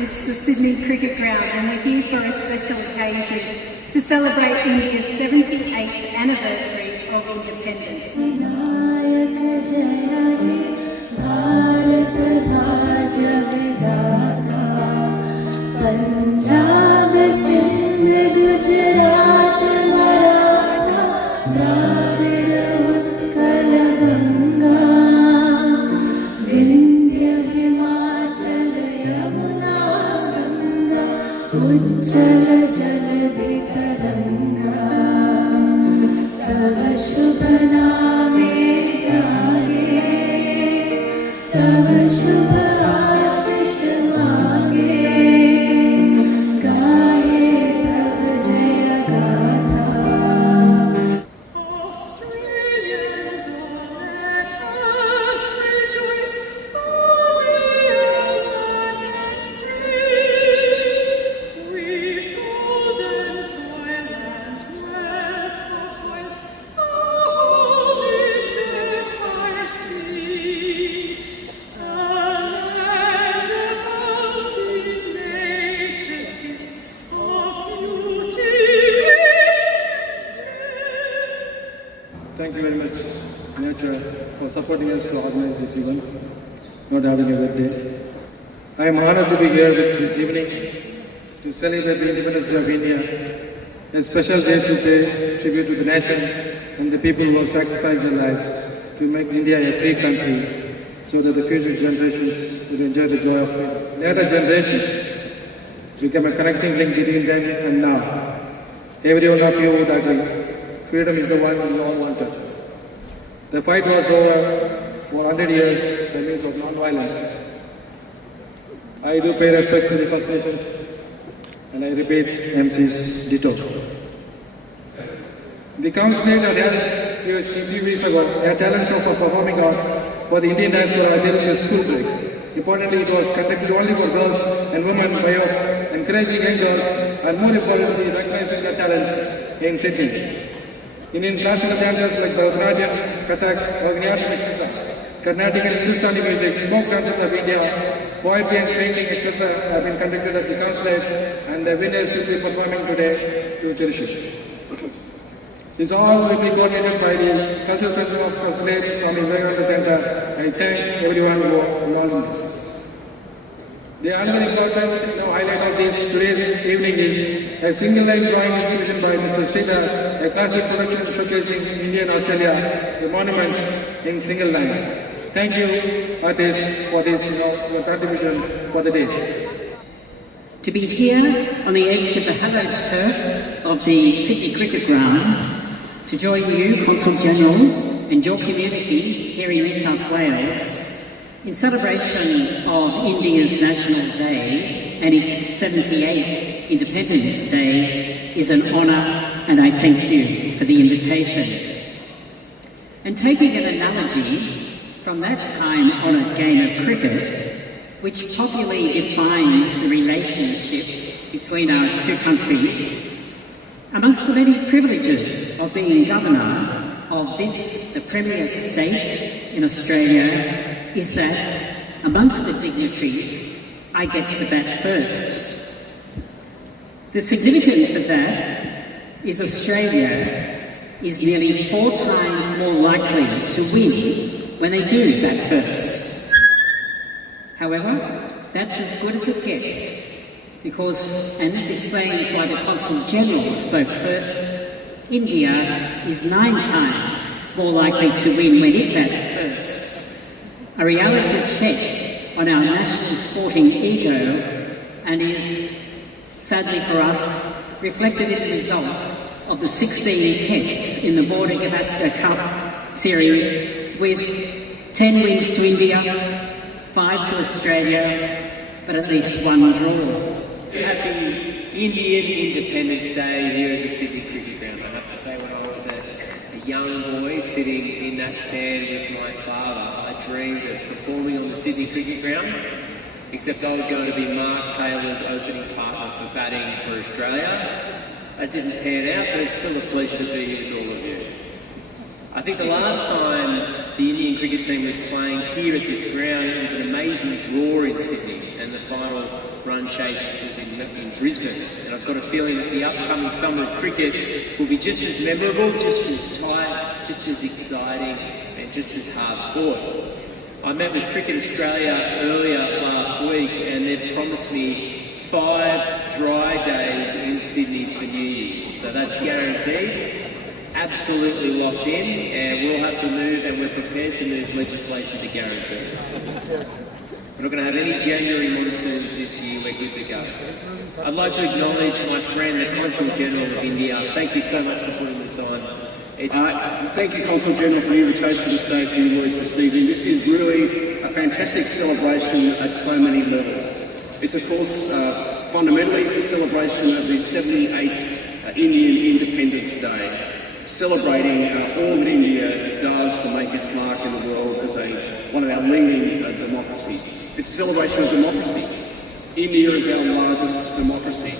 It's the Sydney Cricket Ground, and we're here for a special occasion to celebrate India's 78th anniversary of independence. Thank you very much, Nature, for supporting us to organize this event, not having a good day. I am honored to be here this evening to celebrate the independence day of India, a special day to pay tribute to the nation and the people who have sacrificed their lives to make India a free country so that the future generations will enjoy the joy of freedom. Later generations become a connecting link between them and now. Every one of you would agree. Freedom is the one we all wanted. The fight was over for 100 years by means of non-violence. I do pay respect to the First Nations, and I repeat MC's ditto. The Council held a few weeks ago a talent show for performing arts for the Indian diaspora during the school break. Importantly, it was conducted only for girls and women by encouraging young girls and more importantly, recognizing their talents in Sydney. Indian classical dances like Bharatanatyam, Kathak, Bharatanatyam, etc., Carnatic and Hindustani music, folk dances of India, poetry and painting, etc. have been conducted at the consulate, and the winners will be performing today to cherish it. This all will be coordinated by the Cultural Center of Consulate, Swami Vivekananda Center. I thank everyone who are involved in this. The another important highlight of today's evening is a single line drawing exhibition by Mr. Sridhar, a classic production showcasing India and Australia, the monuments in single line. Thank you, artists, for this your contribution for the day. To be here on the edge of the hallowed turf of the Sydney Cricket Ground, to join you, Consul General, and your community here in New South Wales, in celebration of India's National Day and its 78th Independence Day is an honour, and I thank you for the invitation. And taking an analogy from that time-honoured game of cricket, which popularly defines the relationship between our two countries, amongst the many privileges of being Governor of this, the premier state in Australia, is that amongst the dignitaries, I get to bat first. The significance of that is Australia is nearly 4 times more likely to win when they do bat first. However, that's as good as it gets, because, and this explains why the Consul General spoke first, India is 9 times more likely to win when it bats first. A reality check on our national sporting ego, and is, sadly for us, reflected in the results of the 16 tests in the Border Gavaskar Cup series, with 10 wins to India, 5 to Australia, but at least 1 draw. Happy Indian Independence Day here at the Sydney Cricket Ground. I have to say, when I was a young boy sitting in that stand with my father, I dreamed of performing on the Sydney Cricket Ground, except I was going to be Mark Taylor's opening partner for batting for Australia. That didn't pan out, but it's still a pleasure to be here with all of you. I think the last time the Indian cricket team was playing here at this ground. It was an amazing draw in Sydney, and the final run chase was in Brisbane. And I've got a feeling that the upcoming summer of cricket will be just as memorable, just as tight, just as exciting, and just as hard fought. I met with Cricket Australia earlier last week, and they've promised me 5 dry days in Sydney for New Year's. So that's guaranteed, absolutely locked in, and we'll have to move, and we're prepared to move legislation to guarantee it. We're not going to have any January monsoons this year, we're good to go. I'd like to acknowledge my friend, the Consul General of India. Thank you so much for putting this on. Thank you, Consul General, for the invitation to say a few words this evening. This is really a fantastic celebration at so many levels. It's, of course, fundamentally the celebration of the 78th Indian Independence Day, celebrating all that India does to make its mark in the world as one of our leading democracies. It's a celebration of democracy. India is our largest democracy.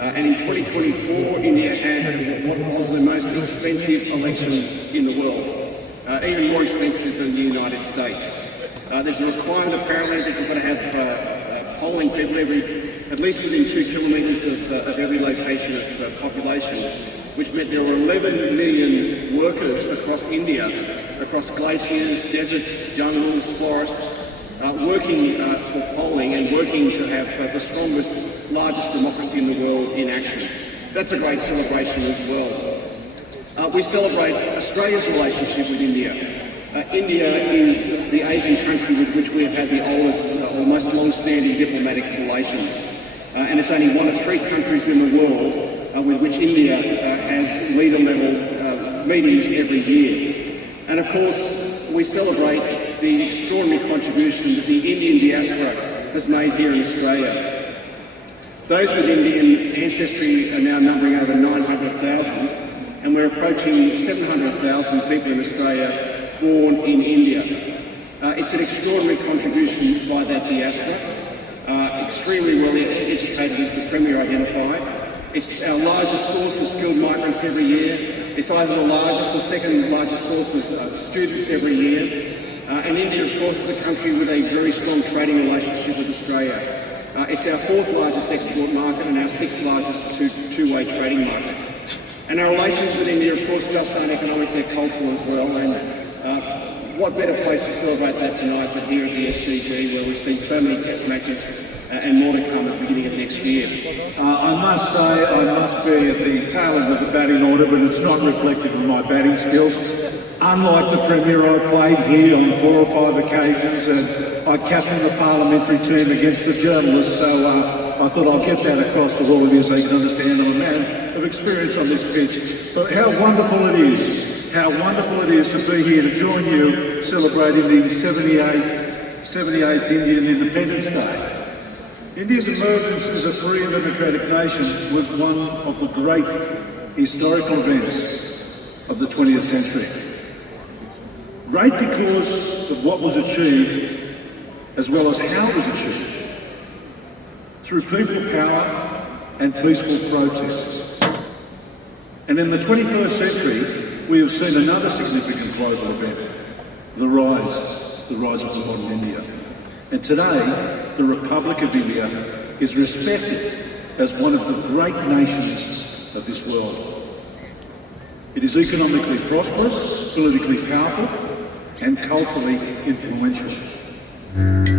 And in 2024, India had what was the most expensive election in the world, even more expensive than the United States. There's a requirement apparently that you've got to have polling people at least within 2 kilometres of every location of population, which meant there were 11 million workers across India, across glaciers, deserts, jungles, forests, working for polling and working to have the strongest, largest democracy in the world in action. That's a great celebration as well. We celebrate Australia's relationship with India. India is the Asian country with which we have had the oldest or most long-standing diplomatic relations. And it's only one of 3 countries in the world with which India has leader-level meetings every year. And of course, we celebrate the extraordinary contribution that the Indian diaspora has made here in Australia. Those with Indian ancestry are now numbering over 900,000, and we're approaching 700,000 people in Australia born in India. It's an extraordinary contribution by that diaspora. Extremely well educated, as the Premier identified. It's our largest source of skilled migrants every year. It's either the largest or second largest source of students every year. And India, of course, is a country with a very strong trading relationship with Australia. It's our 4th largest export market and our 6th largest two-way trading market. And our relations with India, of course, just aren't economic, they're cultural as well. And what better place to celebrate that tonight than here at the SCG, where we've seen so many test matches and more to come at the beginning of next year. I must say I must be at the tail end of the batting order, but it's not reflective of my batting skills. Unlike the Premier, I played here on 4 or 5 occasions, and I captained the parliamentary team against the journalists, so I thought I'll get that across to all of you so you can understand I'm a man of experience on this pitch. But how wonderful it is to be here to join you celebrating the 78th Indian Independence Day. India's emergence as a free and democratic nation was one of the great historical events of the 20th century. Great because of what was achieved, as well as how it was achieved, through people power and peaceful protest. And in the 21st century, we have seen another significant global event, the rise of the modern India. And today, the Republic of India is respected as one of the great nations of this world. It is economically prosperous, politically powerful, and culturally influential. Thank you.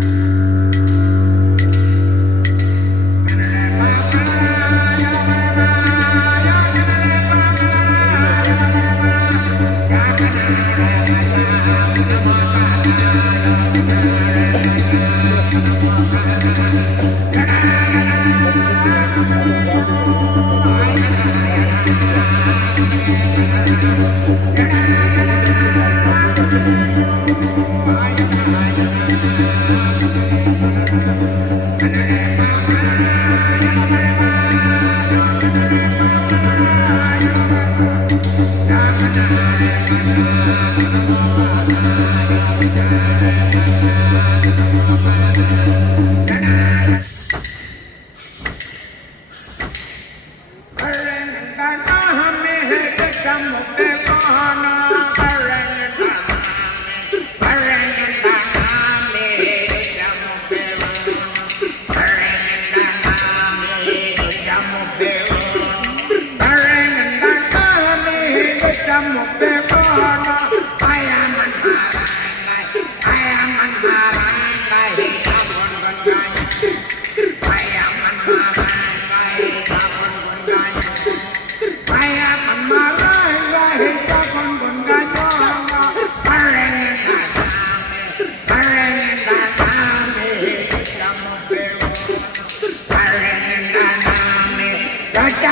Thank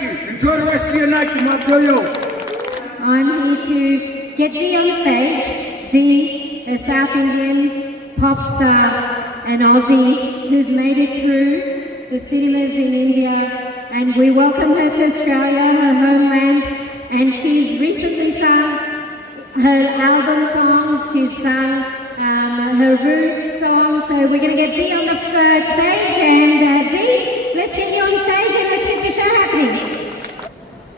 you. Enjoy the rest of your night, my boyo. I'm here to get Dee on stage. Dee, a South Indian pop star and Aussie who's made it through the cinemas in India, and we welcome her to Australia, her homeland, and she's recently sung her album songs, she's sung her roots songs, so we're going to get Dee on the third stage, and Dee, let's get you on stage and let's get the show happening.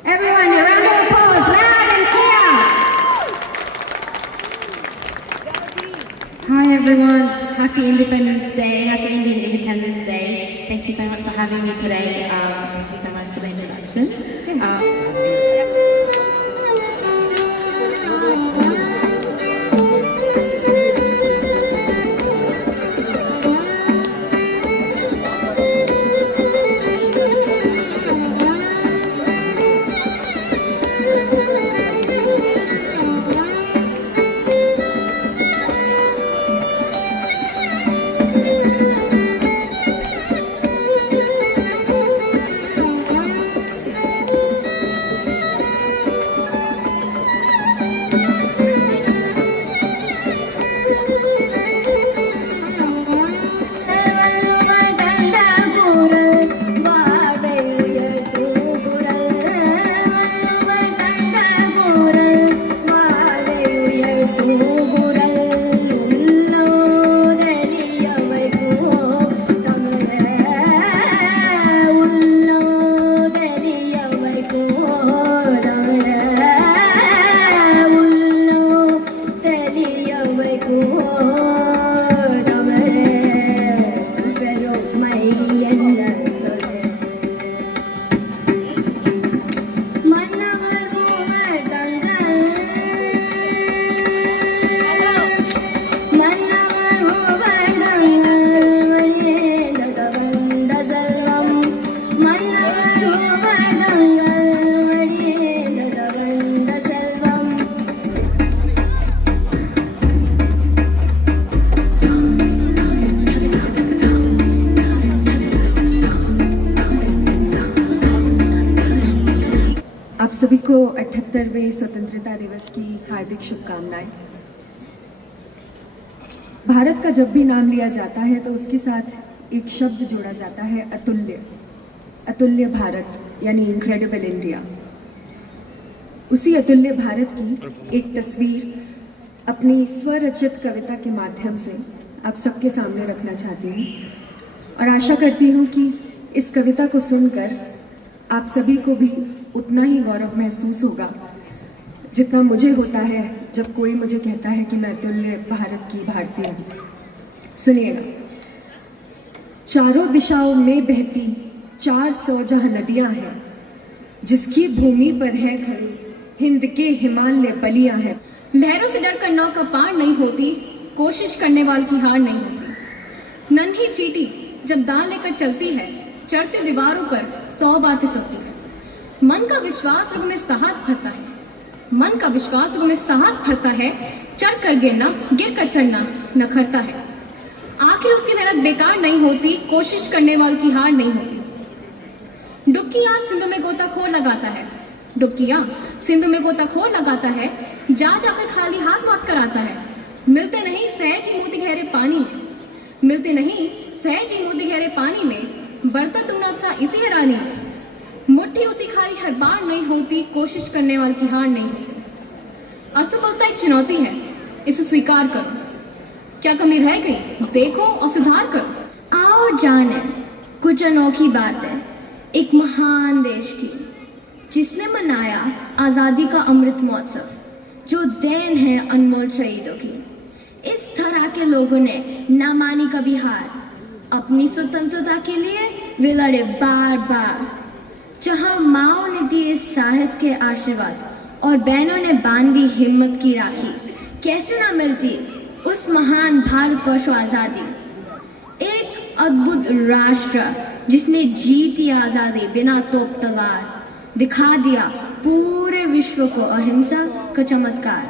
Everyone, a round of applause, loud and clear. Hi everyone, happy Independence Day, happy Indian Independence Day. Thank you so much for having me today. Thank you so much for the introduction. आप सभी को 78वें स्वतंत्रता दिवस की हार्दिक शुभकामनाएं। भारत का जब भी नाम लिया जाता है तो उसके साथ एक शब्द जोड़ा जाता है अतुल्य। अतुल्य भारत यानी इनक्रेडिबल इंडिया। उसी अतुल्य भारत की एक तस्वीर अपनी स्वरचित कविता के माध्यम से आप सबके सामने रखना चाहती हूँ और आशा करती हूँ कि इस कविता को सुनकर आप सभी को भी उतना ही गौरव महसूस होगा जितना मुझे होता है जब कोई मुझे कहता है कि मैं अतुल्य भारत की भारतीय हूँ। सुनिएगा। चारों दिशाओं में बहती 400 जहाँ नदियाँ हैं, जिसकी भूमि पर है खड़ी हिंद के हिमालय बलियाँ हैं। लहरों से डरकर नौका पार नहीं होती, कोशिश करने वालों की हार नहीं होती। नन्ही चींटी जब दांव लेकर चलती है, चढ़ते दीवारों पर 100 बार फिसलती है। मन का विश्वास रग में साहस भरता है, मन का विश्वास रग में साहस भरता है। चढ़ कर गिरना, गिर कर चढ़ना नखरता है। आखिर उसकी मेहनत बेकार नहीं होती, कोशिश करने वालों की हार नहीं होती। डुबकियां सिंधु में गोताखोर लगाता है, डुबकियां सिंधु में गोताखोर लगाता है। जा जाकर खाली हाथ लौट कर आता है। मिलते नहीं सहज ही मोती गहरे पानी में, मिलते नहीं सहज ही मोती गहरे पानी में। बढ़ता तुमना सा इसी हैरानी में। मुट्ठी उसी खाली हर बार नहीं होती, कोशिश करने वाले की हार नहीं होती। असफलता एक चुनौती है, इसे स्वीकार करो। क्या कमी रह गई, देखो और सुधार करो। आओ जाने कुछ अनोखी बात है एक महान देश की, जिसने मनाया आज़ादी का अमृत महोत्सव, जो देन है अनमोल शहीदों की। इस तरह के लोगों ने न मानी कभी हार, अपनी स्वतंत्रता के लिए वे लड़े बार बार। जहां माओ ने दिए साहस के आशीर्वाद और बहनों ने बांधी हिम्मत की राखी, कैसे ना मिलती उस महान भारतवर्ष को आजादी। एक अद्भुत राष्ट्र जिसने जीती आजादी बिना तोप तलवार, दिखा दिया पूरे विश्व को अहिंसा का चमत्कार।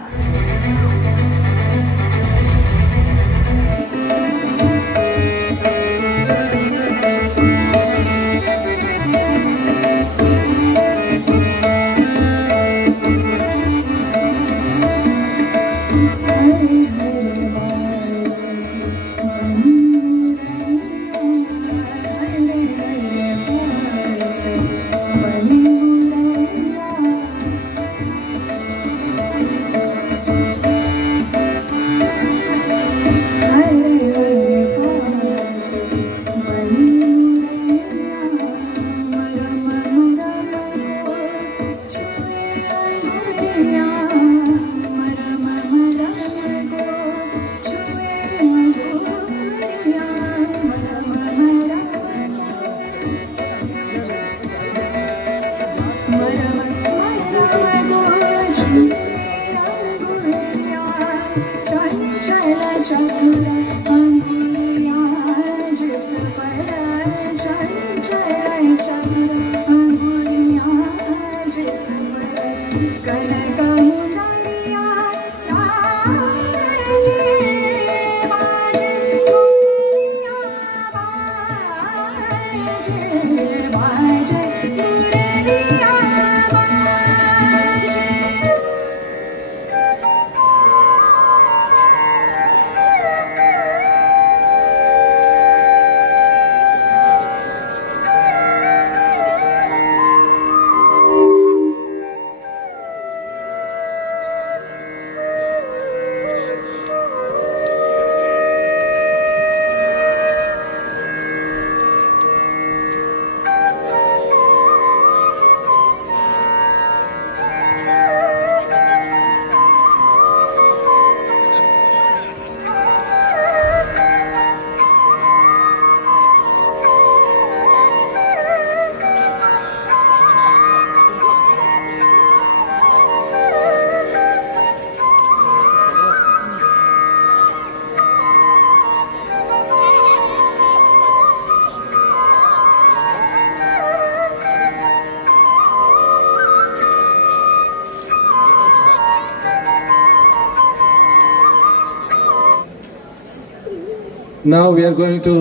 Now we are going to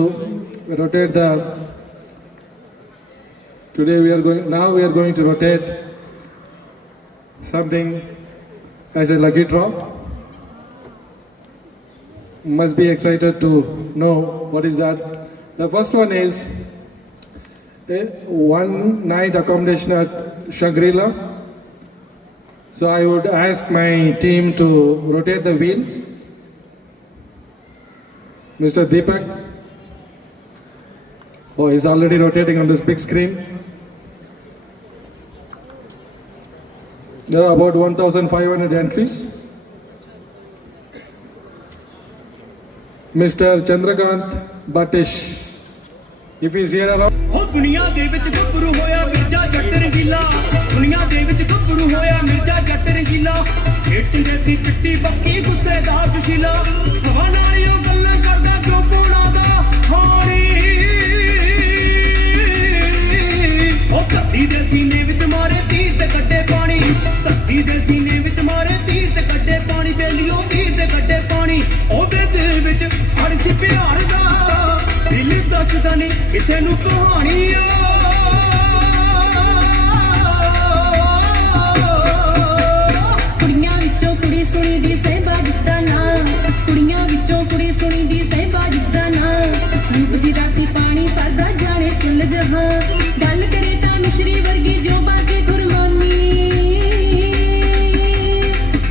rotate the. Today we are going. Now we are going to rotate something as a lucky draw. Must be excited to know what is that. The first one is a one night accommodation at Shangri-La. So I would ask my team to rotate the wheel. Mr. Deepak. Oh, he's already rotating on this big screen. There are about 1,500 entries. Mr. Chandrakant Batish. If he's here around. ਉਹ ਦੁਨੀਆ ਦੇ ਵਿੱਚ ਗੱਭਰੂ ਹੋਇਆ ਮਿਰਜ਼ਾ ਜੱਟ ਰੰਗੀਲਾ ਦੁਨੀਆ ਦੇ ਵਿੱਚ ਗੱਭਰੂ ਹੋਇਆ ਮਿਰਜ਼ਾ ਜੱਟ ਰੰਗੀਲਾ ਖੇਤ ਜੈਸੀ ਚਿੱਟੀ ਬੱਕੀ ਗੁੱਸੇ ਦਾ ਜਸ਼ੀਲਾ ਹਵਾ ਨਾਲ ਇਹ ਗੱਲਾਂ ਕਰਦਾ ਕਿਉਂ ਪੋਣਾ ਦਾ ਹੋਣੀ ਉਹ ਧਰਤੀ ਦੇ ਸੀਨੇ ਵਿੱਚ ਮਾਰੇ ਤੀਰ ਤੇ ਕੱਢੇ ਪਾਣੀ ਧਰਤੀ ਦੇ ਸੀਨੇ ਵਿੱਚ ਮਾਰੇ ਤੀਰ ਤੇ ਕੱਢੇ ਪਾਣੀ ਬੇਲੀਓ ਤੀਰ ਤੇ ਕੱਢੇ ਪਾਣੀ ਉਹਦੇ ਦਿਲ ਵਿੱਚ ਹੜ ਸੀ ਪਿਆਰ ਦਾ ਦਿਲ ਦੱਸਦਾ ਨਹੀਂ ਕਿਸੇ ਨੂੰ ਕਹਾਣੀ ਆ ਕੁੜੀਆਂ ਵਿੱਚੋਂ ਕੁੜੀ ਸੁਣੀ ਦੀ ਸਹਿਬਾ ਜਿਸਦਾ ਨਾਂ ਕੁੜੀਆਂ ਵਿੱਚੋਂ ਕੁੜੀ ਸੁਣੀ ਦੀ ਸਹਿਬਾ ਜਿਸਦਾ ਨਾਂ ਰੂਪ ਜੀ ਦਾ ਸੀ ਪਾਣੀ ਭਰਦਾ ਜਾਣੇ ਕੁੱਲ ਜਹਾਂ ਗੱਲ ਕਰੇ ਤਾਂ ਮਿਸ਼ਰੀ ਵਰਗੀ ਜੋ ਬਾਕੀ ਗੁਰਮਾਨੀ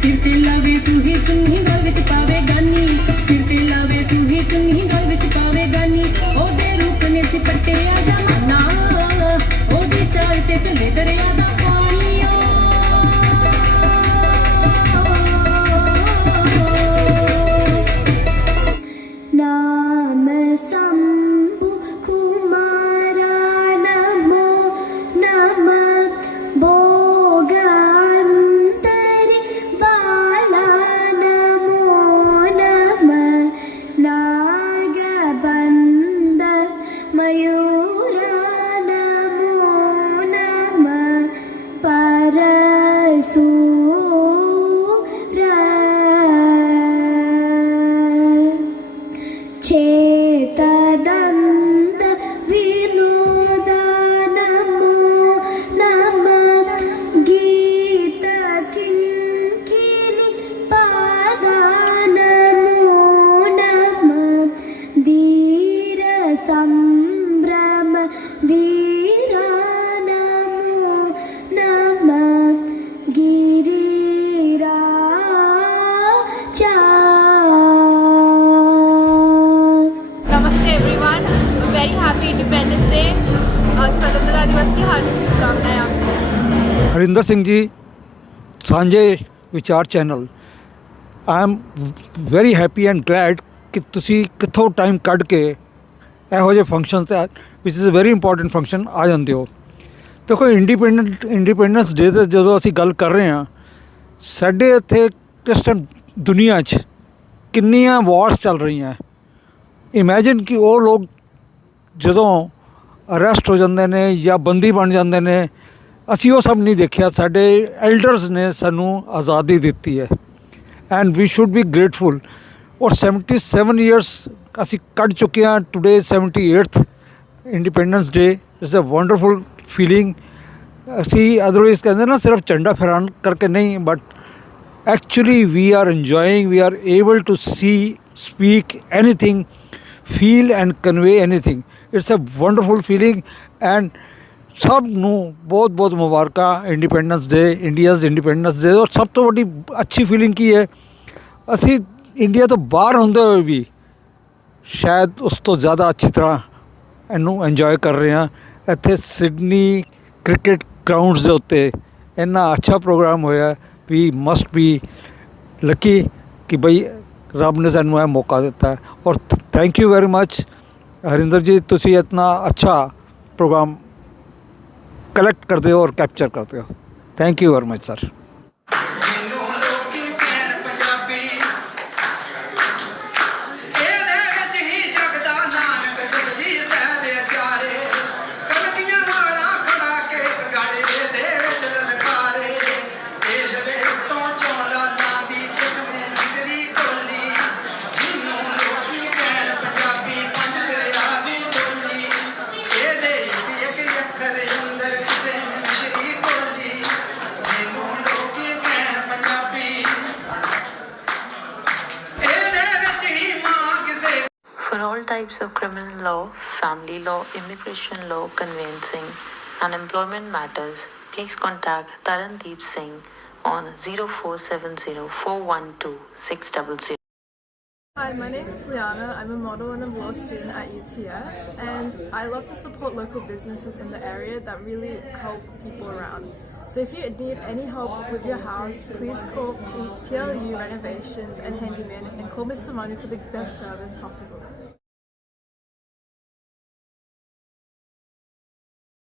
ਸਿਰ ਤੇ ਲਾਵੇ ਸੂਹੀ ਚੁੰਨੀ ਗਲ ਵਿੱਚ ਪਾਵੇ ਗਾਨੀ ਸਿਰ ਤੇ ਲਾਵੇ ਸੂਹੀ ਚੁੰਨੀ ਗਲ ਵਿੱਚ ਪਾਵੇ ਗਾਨੀ ਉਹਦੇ ਰੂਪ ਨੇ ਸਿਪਟਿਆ ਜ਼ਮਾਨਾ ਉਹਦੀ ਚਾਲ ਤੇ ਚੱਲੇ ਦਰਿਆ ਦਾ ਪਾਣੀ नाम शंभु कुमारा नमो नम भोगान्तरि बाला नमो नम नागबन्ध मयूरा नमो नम चेतदन्त विनोदा नमो नम गीत किङ्किणि पादा नमो नम धीर सम्भ्रम वीरा नमो नम गिरिराजा नमस्ते everyone very happy independence day स्वतंत्रता दिवस की हार्दिक शुभकामनाएं आपको हरिंदर सिंह जी ਸਾਂਝੇ ਵਿਚਾਰ channel I am very happy and glad ਕਿ ਤੁਸੀਂ ਕਿੱਥੋਂ ਟਾਈਮ ਕੱਢ ਕੇ ਇਹੋ ਜਿਹੇ ਫੰਕਸ਼ਨ ਤੇ ਵਿਚ is a very important function ਆ ਜਾਂਦੇ ਹੋ। ਦੇਖੋ ਇੰਡੀਪੈਂਡੈਂਸ ਡੇ ਤੇ ਜਦੋਂ ਅਸੀਂ ਗੱਲ ਕਰ ਰਹੇ ਹਾਂ ਸਾਡੇ ਇੱਥੇ ਇਸ ਟਾਈਮ ਦੁਨੀਆ 'ਚ ਕਿੰਨੀਆਂ ਵਾਰਸ ਚੱਲ ਰਹੀਆਂ। ਇਮੈਜਿਨ ਕਿ ਉਹ ਲੋਕ ਜਦੋਂ ਅਰੈਸਟ ਹੋ ਜਾਂਦੇ ਨੇ ਜਾਂ ਬੰਦੀ ਬਣ ਜਾਂਦੇ ਨੇ ਅਸੀਂ ਉਹ ਸਭ ਨਹੀਂ ਦੇਖਿਆ। ਸਾਡੇ ਐਲਡਰਸ ਨੇ ਸਾਨੂੰ ਆਜ਼ਾਦੀ ਦਿੱਤੀ ਹੈ and we should be grateful. ਔਰ 77 ਈਅਰਸ ਅਸੀਂ ਕੱਢ ਚੁੱਕੇ ਹਾਂ। Today 78th independence day is a wonderful feeling. ਅਸੀਂ ਅਦਰਵਾਈਜ਼ ਕਹਿੰਦੇ ਨਾ ਸਿਰਫ ਝੰਡਾ ਫਹਿਰਾਨ ਕਰਕੇ ਨਹੀਂ, but actually we are enjoying, we are able to see, speak anything, feel and convey anything. It's a wonderful feeling and ਸਭ ਨੂੰ ਬਹੁਤ ਬਹੁਤ ਮੁਬਾਰਕਾਂ ਇੰਡੀਪੈਂਡੈਂਸ ਡੇ, ਇੰਡੀਆਜ਼ ਇੰਡੀਪੈਂਡੈਂਸ ਡੇ। ਔਰ ਸਭ ਤੋਂ ਵੱਡੀ ਅੱਛੀ ਫੀਲਿੰਗ ਕੀ ਹੈ, ਅਸੀਂ ਇੰਡੀਆ ਤੋਂ ਬਾਹਰ ਹੁੰਦੇ ਹੋਏ ਵੀ ਸ਼ਾਇਦ ਉਸ ਤੋਂ ਜ਼ਿਆਦਾ ਅੱਛੀ ਤਰ੍ਹਾਂ ਇਹਨੂੰ ਇੰਜੋਏ ਕਰ ਰਹੇ ਹਾਂ। ਇੱਥੇ ਸਿਡਨੀ ਕ੍ਰਿਕਟ ਗਰਾਊਂਡਸ ਦੇ ਉੱਤੇ ਇੰਨਾ ਅੱਛਾ ਪ੍ਰੋਗਰਾਮ ਹੋਇਆ। ਵੀ ਮਸਟ ਬੀ ਲੱਕੀ ਕਿ ਬਈ ਰੱਬ ਨੇ ਸਾਨੂੰ ਇਹ ਮੌਕਾ ਦਿੱਤਾ ਹੈ। ਔਰ thank you very much Harinder ਜੀ, ਤੁਸੀਂ ਇਤਨਾ ਅੱਛਾ ਪ੍ਰੋਗਰਾਮ ਕਲੈਕਟ ਕਰਦੇ ਹੋ ਔਰ ਕੈਪਚਰ ਕਰਦੇ ਹੋ। Thank you very much sir. For all types of criminal law, family law, immigration law, conveyancing, and employment matters, please contact Tarandeep Singh on 0470 412 600. Hi, my name is Liana. I'm a model and a law student at UTS, and I love to support local businesses in the area that really help people around. So if you need any help with your house, please call PLU Renovations and Handyman and call Mr. Manu for the best service possible.